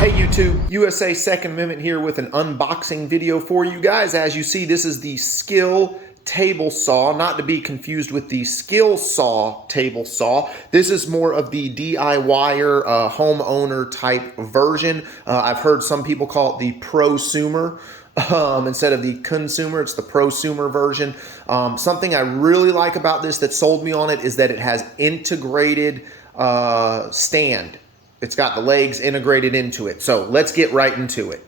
Hey YouTube, USA Second Amendment here with an unboxing video for you guys. As you see, this is the Skil table saw, not to be confused with the Skil saw table saw. This is more of the DIYer, homeowner type version. I've heard some people call it the prosumer. Instead of the consumer, it's the prosumer version. Something I really like about this that sold me on it is that it has integrated stand. It's got the legs integrated into it. So let's get right into it.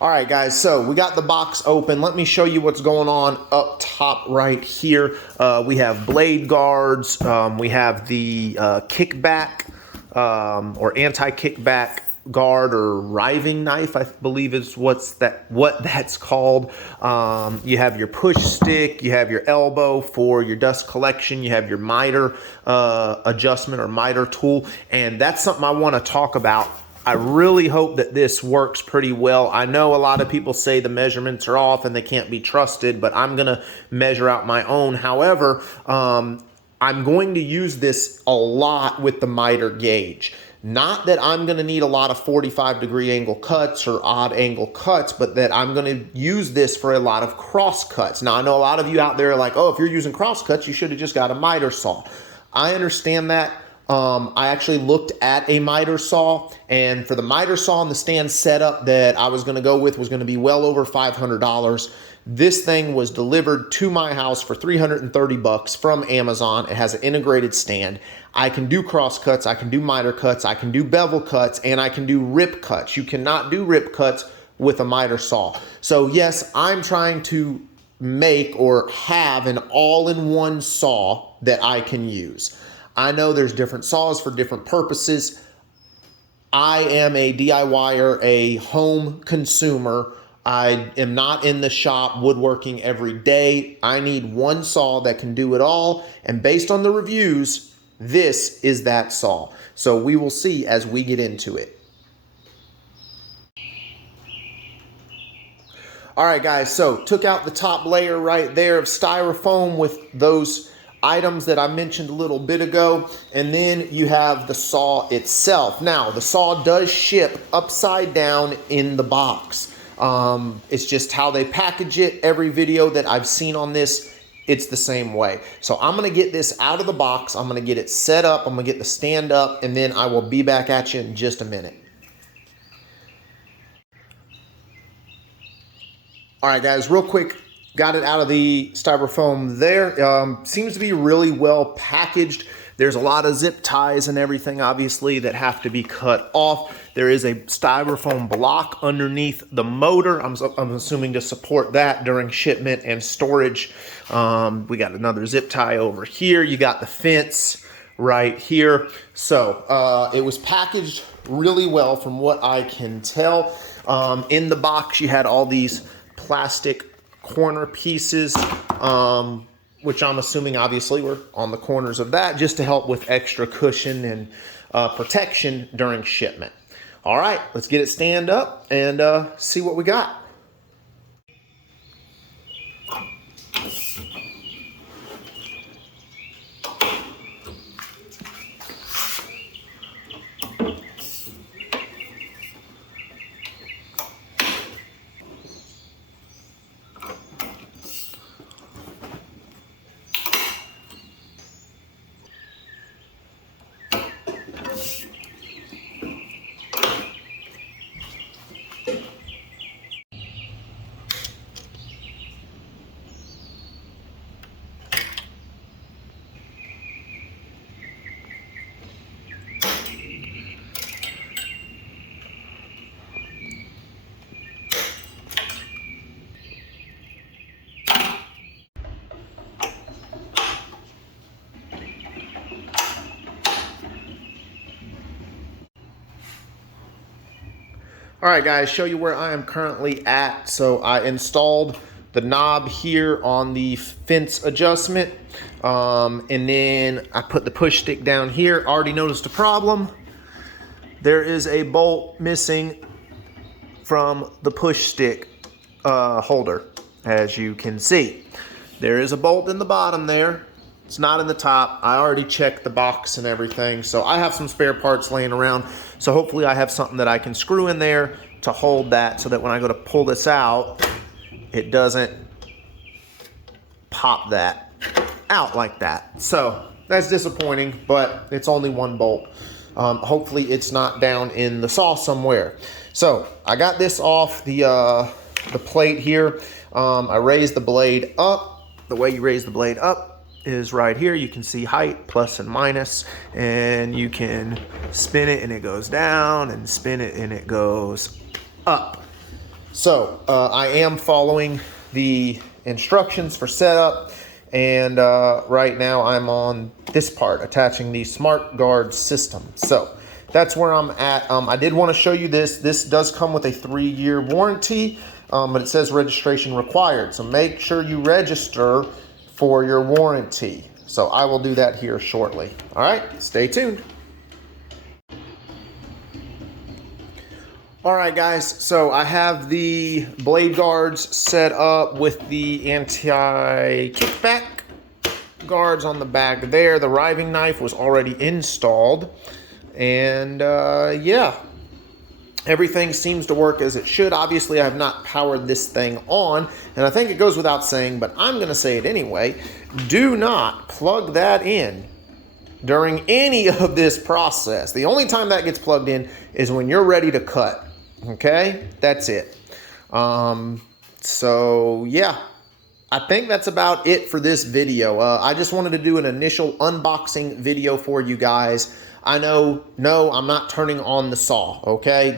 All right, guys, so we got the box open. Let me show you what's going on up top right here. We have blade guards. We have the kickback or anti-kickback guard or riving knife, I believe is what that's called. You have your push stick, you have your elbow for your dust collection, you have your miter adjustment or miter tool, and that's something I want to talk about. I really hope that this works pretty well. I know a lot of people say the measurements are off and they can't be trusted, but I'm going to measure out my own. However, I'm going to use this a lot with the miter gauge. Not that I'm going to need a lot of 45-degree angle cuts or odd angle cuts, but that I'm going to use this for a lot of cross cuts. Now, I know a lot of you out there are like, oh, if you're using cross cuts, you should have just got a miter saw. I understand that. I actually looked at a miter saw, and for the miter saw and the stand setup that I was going to go with was going to be well over $500. This thing was delivered to my house for $330 from Amazon. It has an integrated stand. I can do cross cuts, I can do miter cuts, I can do bevel cuts, and I can do rip cuts. You cannot do rip cuts with a miter saw. So yes, I'm trying to make or have an all-in-one saw that I can use. I know there's different saws for different purposes. I am a DIYer, a home consumer. I am not in the shop woodworking every day. I need one saw that can do it all. And based on the reviews, this is that saw. So we will see as we get into it. All right, guys, so took out the top layer right there of styrofoam with those items that I mentioned a little bit ago, and then you have the saw itself. Now, the saw does ship upside down in the box. It's just how they package it. Every video that I've seen on this, it's the same way. So I'm gonna get this out of the box, I'm gonna get it set up, I'm gonna get the stand up, and then I will be back at you in just a minute. All right, guys, real quick, got it out of the styrofoam there. Seems to be really well packaged. There's a lot of zip ties and everything, obviously, that have to be cut off. There is a styrofoam block underneath the motor. I'm assuming to support that during shipment and storage. We got another zip tie over here. You got the fence right here. So it was packaged really well from what I can tell. In the box, you had all these plastic corner pieces, which I'm assuming obviously were on the corners of that just to help with extra cushion and protection during shipment. All right, let's get it stand up and see what we got. All right, guys, show you where I am currently at. So I installed the knob here on the fence adjustment. And then I put the push stick down here. Already noticed a problem. There is a bolt missing from the push stick holder, as you can see. There is a bolt in the bottom there. It's not in the top. I already checked the box and everything, so I have some spare parts laying around. So hopefully I have something that I can screw in there to hold that so that when I go to pull this out, it doesn't pop that out like that. So that's disappointing, but it's only one bolt. Hopefully it's not down in the saw somewhere. So I got this off the plate here. I raised the blade up. The way you raise the blade up is right here. You can see height, plus and minus, and you can spin it and it goes down, and spin it and it goes up. So I am following the instructions for setup, and right now I'm on this part, attaching the smart guard system. So that's where I'm at. I did want to show you this. This does come with a 3-year warranty, but it says registration required. So make sure you register for your warranty. So I will do that here shortly. All right, stay tuned. All right, guys, so I have the blade guards set up with the anti-kickback guards on the back there. The riving knife was already installed, and yeah, everything seems to work as it should. Obviously, I have not powered this thing on, and I think it goes without saying, but I'm going to say it anyway. Do not plug that in during any of this process. The only time that gets plugged in is when you're ready to cut. Okay? That's it. So, yeah. I think that's about it for this video. I just wanted to do an initial unboxing video for you guys. I know, no, I'm not turning on the saw, okay?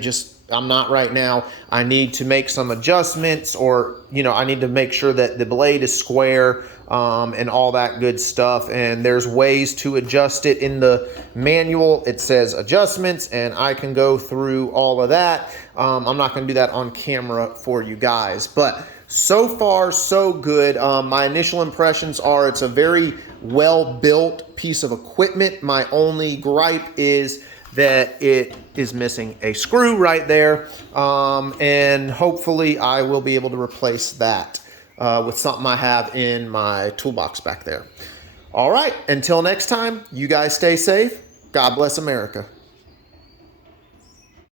I'm not right now. I need to make some adjustments, or, you know, I need to make sure that the blade is square and all that good stuff. And there's ways to adjust it in the manual. It says adjustments, and I can go through all of that. I'm not going to do that on camera for you guys, but so far, so good. My initial impressions are it's a very well-built piece of equipment. My only gripe is that it is missing a screw right there, and hopefully I will be able to replace that with something I have in my toolbox back there. All right, until next time, you guys stay safe. God bless America.